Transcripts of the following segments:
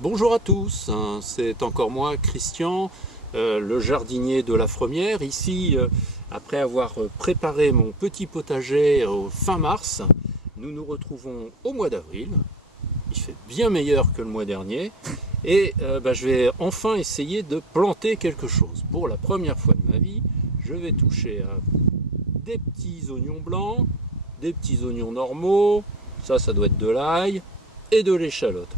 Bonjour à tous, hein, c'est encore moi, Christian, le jardinier de la Fremière. Ici, après avoir préparé mon petit potager au fin mars, nous nous retrouvons au mois d'avril. Il fait bien meilleur que le mois dernier et je vais enfin essayer de planter quelque chose. Pour la première fois de ma vie, je vais toucher à des petits oignons blancs, des petits oignons normaux, ça doit être de l'ail et de l'échalote.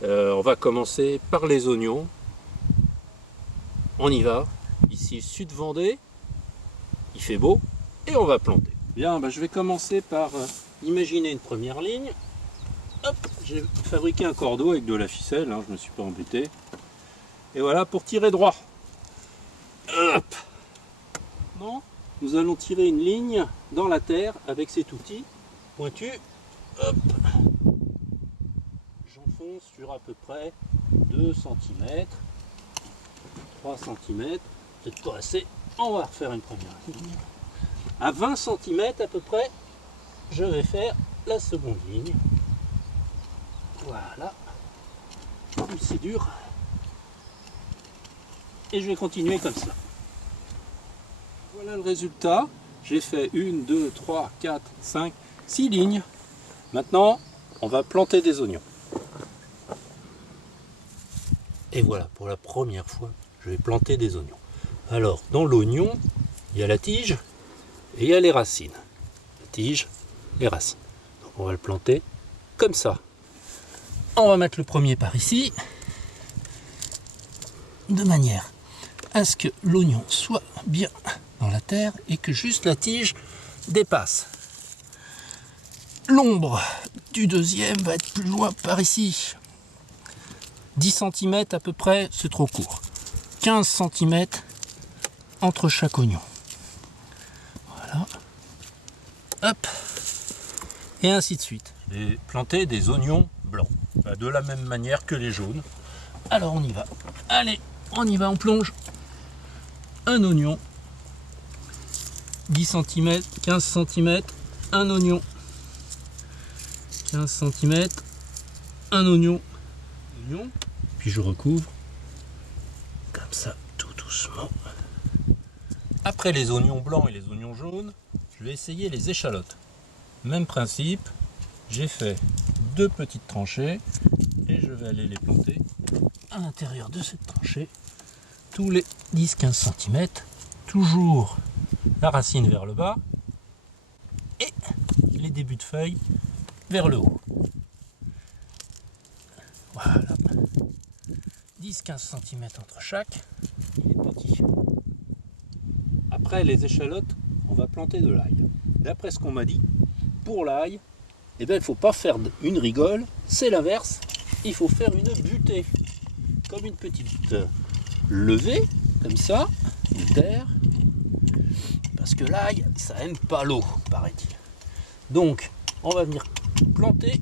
On va commencer par les oignons. On y va. Ici, sud Vendée. Il fait beau et on va planter. Bien, je vais commencer par imaginer une première ligne. Hop, j'ai fabriqué un cordeau avec de la ficelle, hein, je ne me suis pas embêté. Et voilà, pour tirer droit. Hop. Non, nous allons tirer une ligne dans la terre avec cet outil pointu. Hop. J'enfonce sur à peu près 2 cm, 3 cm, peut-être pas assez. On va refaire une première ligne. À 20 cm à peu près, je vais faire la seconde ligne. Voilà. C'est dur. Et je vais continuer comme ça. Voilà le résultat. J'ai fait 1, 2, 3, 4, 5, 6 lignes. Maintenant, on va planter des oignons. Et voilà, pour la première fois, je vais planter des oignons. Alors, dans l'oignon, il y a la tige et il y a les racines. La tige, les racines. Donc on va le planter comme ça. On va mettre le premier par ici, de manière à ce que l'oignon soit bien dans la terre et que juste la tige dépasse. L'ombre du deuxième va être plus loin par ici. 10 cm à peu près, c'est trop court. 15 cm entre chaque oignon. Voilà. Hop. Et ainsi de suite. Je vais planter des oignons blancs, de la même manière que les jaunes. Alors on y va. Allez, on y va, on plonge. Un oignon. 10 cm, 15 cm, un oignon. 15 cm, un oignon. Puis je recouvre comme ça, tout doucement. Après les oignons blancs et les oignons jaunes, je vais essayer les échalotes. Même principe, j'ai fait 2 petites tranchées et je vais aller les planter à l'intérieur de cette tranchée tous les 10-15 cm, toujours la racine vers le bas et les débuts de feuilles vers le haut. Voilà. 10-15 cm entre chaque, il est petit. Après les échalotes, on va planter de l'ail. D'après ce qu'on m'a dit, pour l'ail, il ne faut pas faire une rigole, c'est l'inverse, il faut faire une butée. Comme une petite levée, comme ça, de terre, parce que l'ail, ça aime pas l'eau, paraît-il. Donc, on va venir planter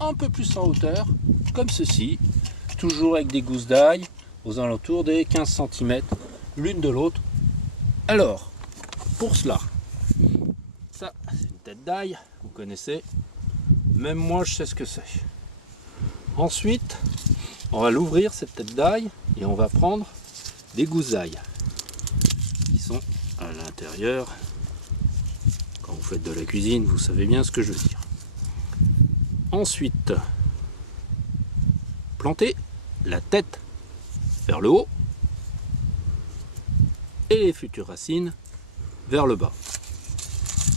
un peu plus en hauteur, comme ceci, toujours avec des gousses d'ail, aux alentours des 15 cm, l'une de l'autre. Alors, pour cela, ça, c'est une tête d'ail, vous connaissez, même moi je sais ce que c'est. Ensuite, on va l'ouvrir cette tête d'ail et on va prendre des gousses d'ail qui sont à l'intérieur. Quand vous faites de la cuisine, vous savez bien ce que je veux dire. Ensuite, planter la tête vers le haut et les futures racines vers le bas.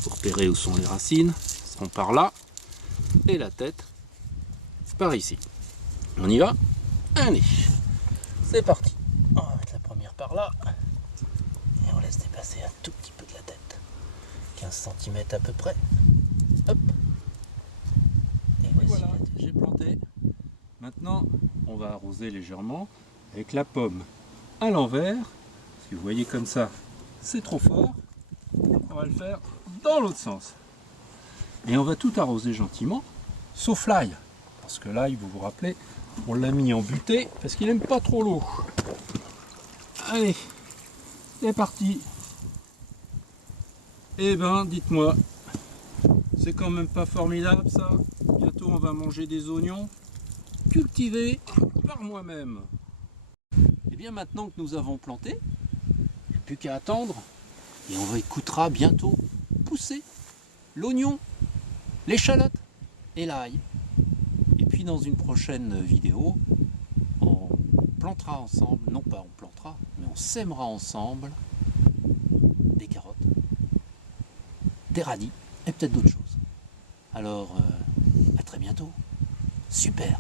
Pour repérer où sont les racines, elles seront par là et la tête par ici. On y va? Allez, c'est parti. On va mettre la première par là et on laisse dépasser un tout petit peu de la tête. 15 cm à peu près. Hop. Et voici. Voilà, j'ai planté. Maintenant, on va arroser légèrement avec la pomme à l'envers. Si vous voyez comme ça, c'est trop fort. On va le faire dans l'autre sens. Et on va tout arroser gentiment, sauf l'ail. Parce que l'ail, vous vous rappelez, on l'a mis en butée parce qu'il n'aime pas trop l'eau. Allez, c'est parti. Eh ben, dites-moi, c'est quand même pas formidable ça. Bientôt on va manger des oignons. cultivée par moi-même. Et bien maintenant que nous avons planté, il n'y a plus qu'à attendre et on écoutera bientôt pousser l'oignon, l'échalote et l'ail. Et puis dans une prochaine vidéo, on plantera ensemble, non pas on plantera, mais on sèmera ensemble des carottes, des radis et peut-être d'autres choses. Alors, à très bientôt. Super!